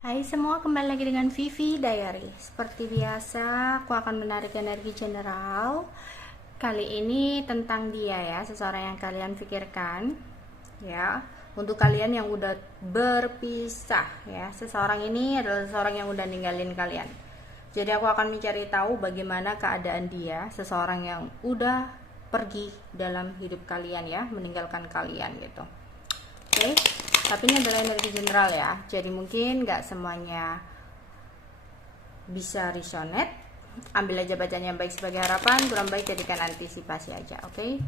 Hai semua, kembali lagi dengan Vivi Diary. Seperti biasa, aku akan menarik energi general. Kali ini tentang dia ya, seseorang yang kalian pikirkan. Ya, untuk kalian yang udah berpisah ya, seseorang ini adalah seseorang yang udah ninggalin kalian. Jadi aku akan mencari tahu bagaimana keadaan dia, seseorang yang udah pergi dalam hidup kalian ya, meninggalkan kalian gitu. Oke, tapi ini adalah energi general ya, jadi mungkin nggak semuanya bisa resonate. Ambil aja bacanya yang baik sebagai harapan, kurang baik jadikan antisipasi aja. Oke,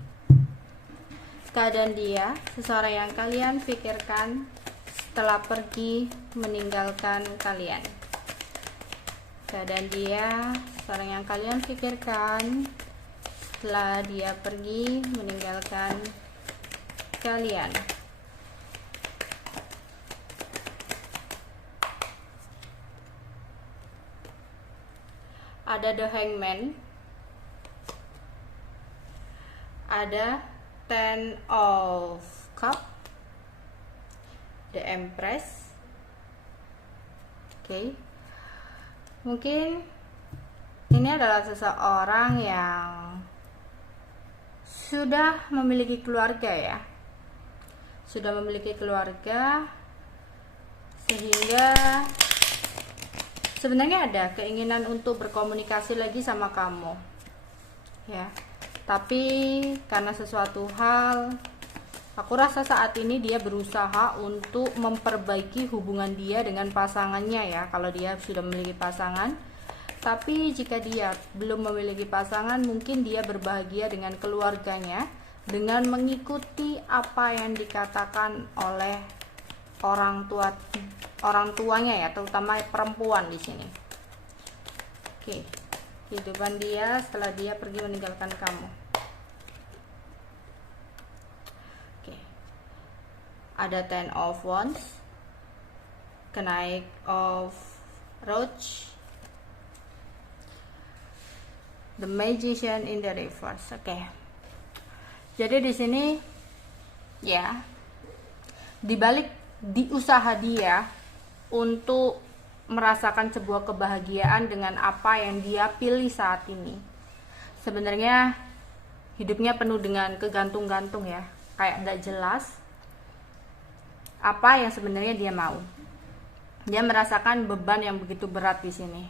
keadaan dia, seseorang yang kalian pikirkan setelah pergi meninggalkan kalian. Keadaan dia, seseorang yang kalian pikirkan setelah dia pergi meninggalkan kalian. Ada The Hangman, ada Ten of Cup, The Empress. Oke, mungkin ini adalah seseorang yang sudah memiliki keluarga ya, sudah memiliki keluarga, sehingga sebenarnya ada keinginan untuk berkomunikasi lagi sama kamu ya, tapi karena sesuatu hal, aku rasa saat ini dia berusaha untuk memperbaiki hubungan dia dengan pasangannya ya, kalau dia sudah memiliki pasangan. Tapi jika dia belum memiliki pasangan, mungkin dia berbahagia dengan keluarganya dengan mengikuti apa yang dikatakan oleh orang tuanya ya, terutama perempuan di sini. Oke, kehidupan dia setelah dia pergi meninggalkan kamu. Oke, ada Ten of Wands, Knight of Roach, The Magician in the reverse. Oke, jadi di sini ya, dibalik di usaha dia untuk merasakan sebuah kebahagiaan dengan apa yang dia pilih saat ini, sebenarnya hidupnya penuh dengan kegantung-gantung ya, kayak tidak jelas apa yang sebenarnya dia mau. Dia merasakan beban yang begitu berat di sini.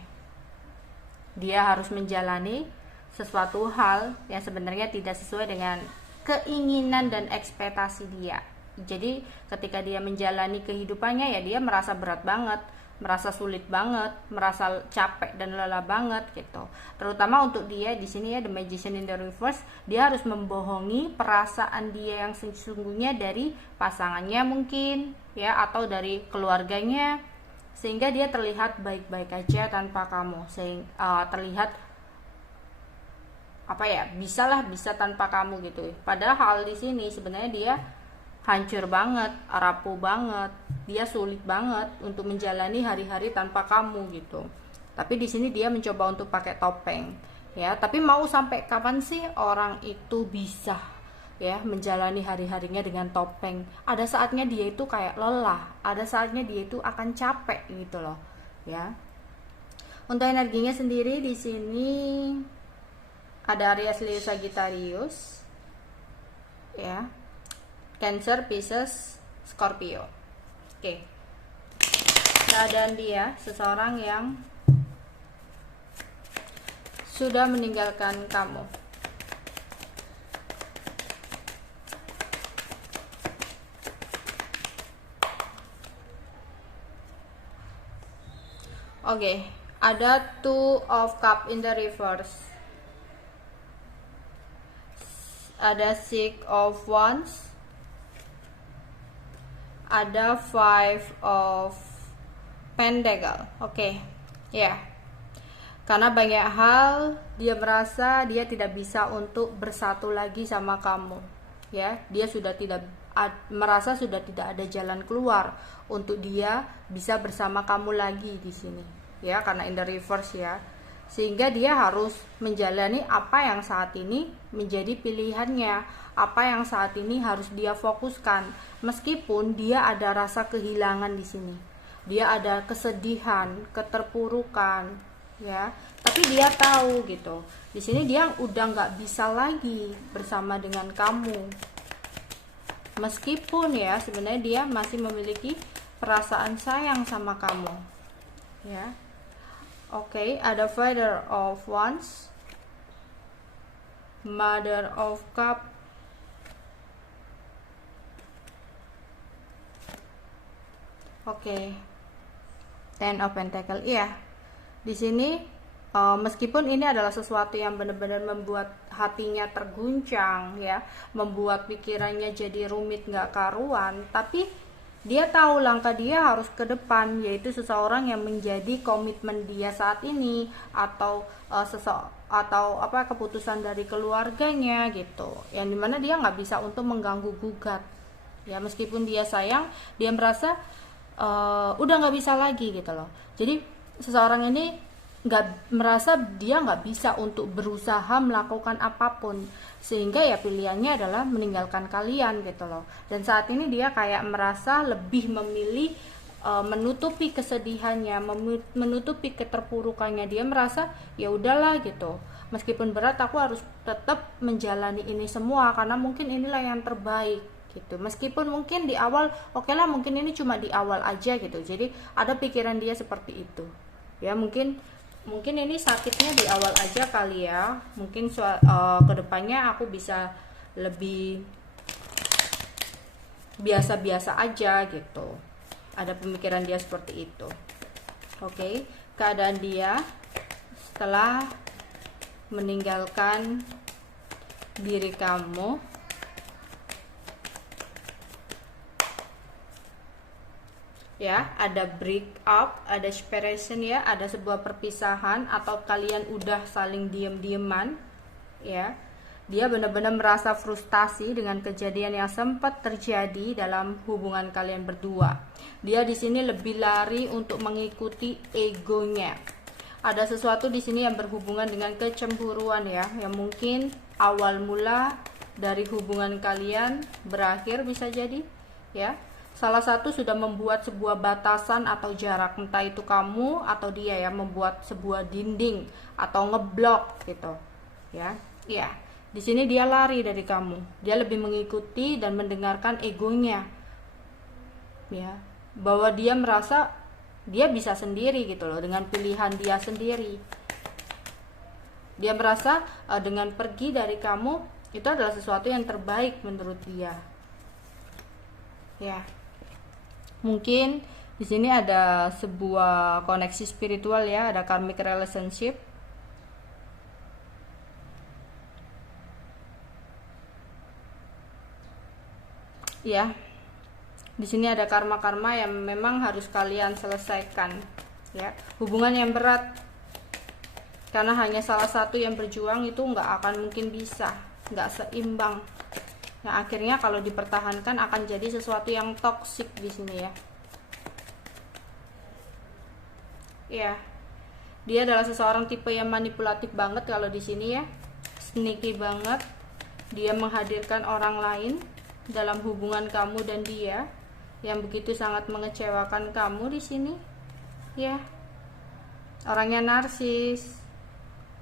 Dia harus menjalani sesuatu hal yang sebenarnya tidak sesuai dengan keinginan dan ekspektasi dia. Jadi ketika dia menjalani kehidupannya ya, dia merasa berat banget, merasa sulit banget, merasa capek dan lelah banget gitu. Terutama untuk dia di sini ya, The Magician in the reverse, dia harus membohongi perasaan dia yang sesungguhnya dari pasangannya mungkin ya, atau dari keluarganya, sehingga dia terlihat baik-baik aja tanpa kamu, sehingga terlihat apa ya, bisa tanpa kamu gitu. Padahal di sini sebenarnya dia hancur banget, rapuh banget, dia sulit banget untuk menjalani hari-hari tanpa kamu gitu. Tapi di sini dia mencoba untuk pakai topeng ya. Tapi mau sampai kapan sih orang itu bisa ya menjalani hari-harinya dengan topeng? Ada saatnya dia itu kayak lelah, ada saatnya dia itu akan capek gitu loh ya. Untuk energinya sendiri di sini ada Aries, Leo, Sagittarius ya, Cancer, Pisces, Scorpio. Oke, keadaan dia seseorang yang sudah meninggalkan kamu. Oke, ada Two of Cup in the reverse, ada Six of Wands, ada Five of Pentacle. Oke, ya. Karena banyak hal dia merasa dia tidak bisa untuk bersatu lagi sama kamu. Ya, dia sudah tidak merasa sudah tidak ada jalan keluar untuk dia bisa bersama kamu lagi di sini. Ya, karena in the reverse ya. Sehingga dia harus menjalani apa yang saat ini menjadi pilihannya, apa yang saat ini harus dia fokuskan, meskipun dia ada rasa kehilangan di sini. dia ada kesedihan, keterpurukan, ya. Tapi dia tahu gitu. Di sini dia udah nggak bisa lagi bersama dengan kamu. Meskipun ya sebenarnya dia masih memiliki perasaan sayang sama kamu, ya. Oke, ada Father of Wands, Mother of Cup, Ten of Pentacle. Iya, di sini meskipun ini adalah sesuatu yang benar-benar membuat hatinya terguncang, ya, membuat pikirannya jadi rumit nggak karuan, tapi dia tahu langkah dia harus ke depan, yaitu seseorang yang menjadi komitmen dia saat ini, atau atau apa keputusan dari keluarganya gitu, yang dimana dia nggak bisa untuk mengganggu gugat, ya. Meskipun dia sayang, dia merasa udah nggak bisa lagi gitu loh. Jadi seseorang ini dia nggak bisa untuk berusaha melakukan apapun, sehingga ya pilihannya adalah meninggalkan kalian gitu loh. Dan saat ini dia kayak merasa lebih memilih menutupi kesedihannya, menutupi keterpurukannya. Dia merasa ya udahlah gitu, meskipun berat aku harus tetap menjalani ini semua karena mungkin inilah yang terbaik gitu. Meskipun mungkin di awal oke lah, mungkin ini cuma di awal aja gitu. Jadi ada pikiran dia seperti itu, ya. Mungkin ini sakitnya di awal aja kali ya. Mungkin kedepannya aku bisa lebih biasa-biasa aja gitu. Ada pemikiran dia seperti itu. Oke, keadaan dia setelah meninggalkan diri kamu, ya, ada break up, ada separation, ya, ada sebuah perpisahan atau kalian udah saling diem-dieman, ya. Dia benar-benar merasa frustasi dengan kejadian yang sempat terjadi dalam hubungan kalian berdua. Dia di sini lebih lari untuk mengikuti egonya. Ada sesuatu di sini yang berhubungan dengan kecemburuan, ya, yang mungkin awal mula dari hubungan kalian berakhir bisa jadi, ya. Salah satu sudah membuat sebuah batasan atau jarak, entah itu kamu atau dia, ya, membuat sebuah dinding atau ngeblok gitu, ya. Iya, di sini dia lari dari kamu. Dia lebih mengikuti dan mendengarkan egonya, ya, bahwa dia merasa dia bisa sendiri gitu loh, dengan pilihan dia sendiri. Dia merasa dengan pergi dari kamu itu adalah sesuatu yang terbaik menurut dia, ya. Mungkin di sini ada sebuah koneksi spiritual, ya, ada karmic relationship. Ya. Di sini ada karma-karma yang memang harus kalian selesaikan, ya. Hubungan yang berat karena hanya salah satu yang berjuang itu nggak akan mungkin bisa, nggak seimbang. Nah, akhirnya kalau dipertahankan akan jadi sesuatu yang toksik di sini, ya. Ya, dia adalah seseorang tipe yang manipulatif banget kalau di sini, ya, sneaky banget. Dia menghadirkan orang lain dalam hubungan kamu dan dia, yang begitu sangat mengecewakan kamu di sini, ya. Orangnya narsis.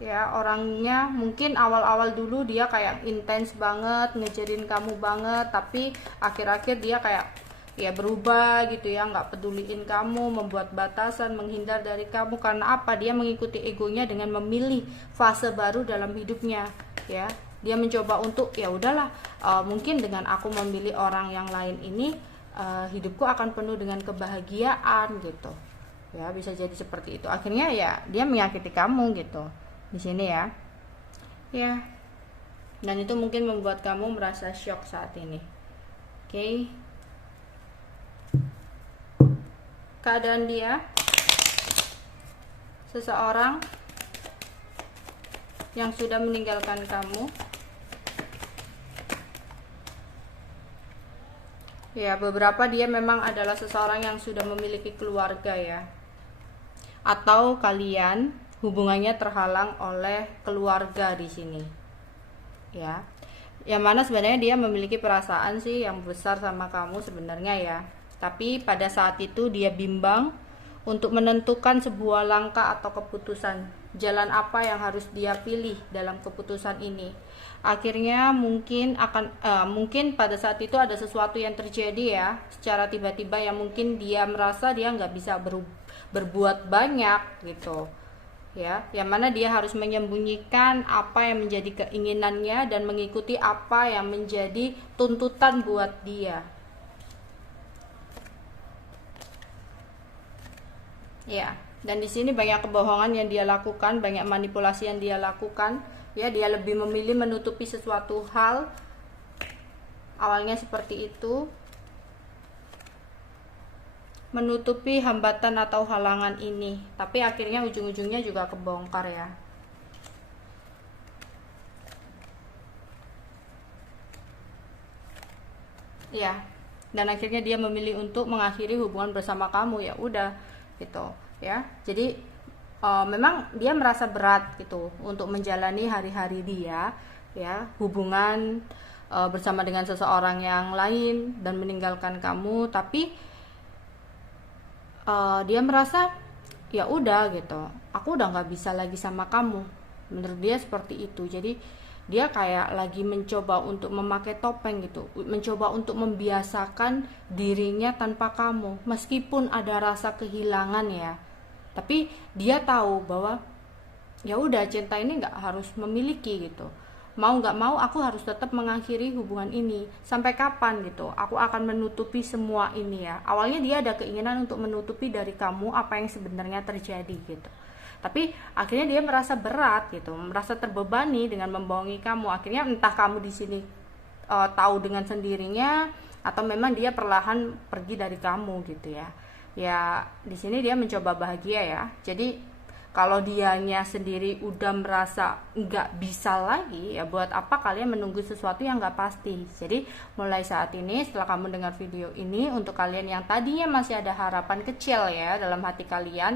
Ya, orangnya mungkin awal-awal dulu dia kayak intens banget, ngejarin kamu banget, tapi akhir-akhir dia kayak ya berubah gitu, ya, nggak peduliin kamu, membuat batasan, menghindar dari kamu. Karena apa? Dia mengikuti egonya dengan memilih fase baru dalam hidupnya, ya. Dia mencoba untuk ya udahlah, mungkin dengan aku memilih orang yang lain ini, hidupku akan penuh dengan kebahagiaan gitu, ya. Bisa jadi seperti itu. Akhirnya ya dia menyakiti kamu gitu di sini, ya. Ya. Dan itu mungkin membuat kamu merasa shock saat ini. Oke. Keadaan dia, seseorang yang sudah meninggalkan kamu. Ya, beberapa dia memang adalah seseorang yang sudah memiliki keluarga, ya. Atau kalian hubungannya terhalang oleh keluarga di sini, ya. Yang mana sebenarnya dia memiliki perasaan sih yang besar sama kamu sebenarnya, ya. Tapi pada saat itu dia bimbang untuk menentukan sebuah langkah atau keputusan. Jalan apa yang harus dia pilih dalam keputusan ini. Akhirnya mungkin pada saat itu ada sesuatu yang terjadi ya, secara tiba-tiba yang mungkin dia merasa dia nggak bisa berbuat banyak gitu. Ya, yang mana dia harus menyembunyikan apa yang menjadi keinginannya dan mengikuti apa yang menjadi tuntutan buat dia. Ya, dan di sini banyak kebohongan yang dia lakukan, banyak manipulasi yang dia lakukan. Ya, dia lebih memilih menutupi sesuatu hal. Awalnya seperti itu. Menutupi hambatan atau halangan ini, tapi akhirnya ujung-ujungnya juga kebongkar ya. Ya, dan akhirnya dia memilih untuk mengakhiri hubungan bersama kamu, ya udah gitu ya. Jadi memang dia merasa berat gitu untuk menjalani hari-hari dia ya, hubungan bersama dengan seseorang yang lain dan meninggalkan kamu, tapi dia merasa ya udah gitu, aku udah nggak bisa lagi sama kamu. Menurut dia seperti itu. Jadi dia kayak lagi mencoba untuk memakai topeng gitu, mencoba untuk membiasakan dirinya tanpa kamu, meskipun ada rasa kehilangan ya. Tapi dia tahu bahwa ya udah, cinta ini nggak harus memiliki gitu. Mau nggak mau aku harus tetap mengakhiri hubungan ini. Sampai kapan gitu aku akan menutupi semua ini ya. Awalnya dia ada keinginan untuk menutupi dari kamu apa yang sebenarnya terjadi gitu, tapi akhirnya dia merasa berat gitu, merasa terbebani dengan membohongi kamu. Akhirnya entah kamu di sini tahu dengan sendirinya atau memang dia perlahan pergi dari kamu gitu ya. Ya di sini dia mencoba bahagia ya. Jadi kalau dianya sendiri udah merasa nggak bisa lagi, ya buat apa kalian menunggu sesuatu yang nggak pasti. Jadi mulai saat ini, setelah kamu dengar video ini, untuk kalian yang tadinya masih ada harapan kecil ya dalam hati kalian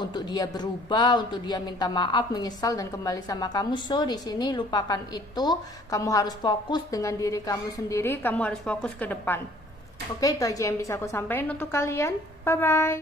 untuk dia berubah, untuk dia minta maaf, menyesal dan kembali sama kamu, so di sini lupakan itu. Kamu harus fokus dengan diri kamu sendiri, kamu harus fokus ke depan. Oke, itu aja yang bisa aku sampaikan untuk kalian. Bye bye.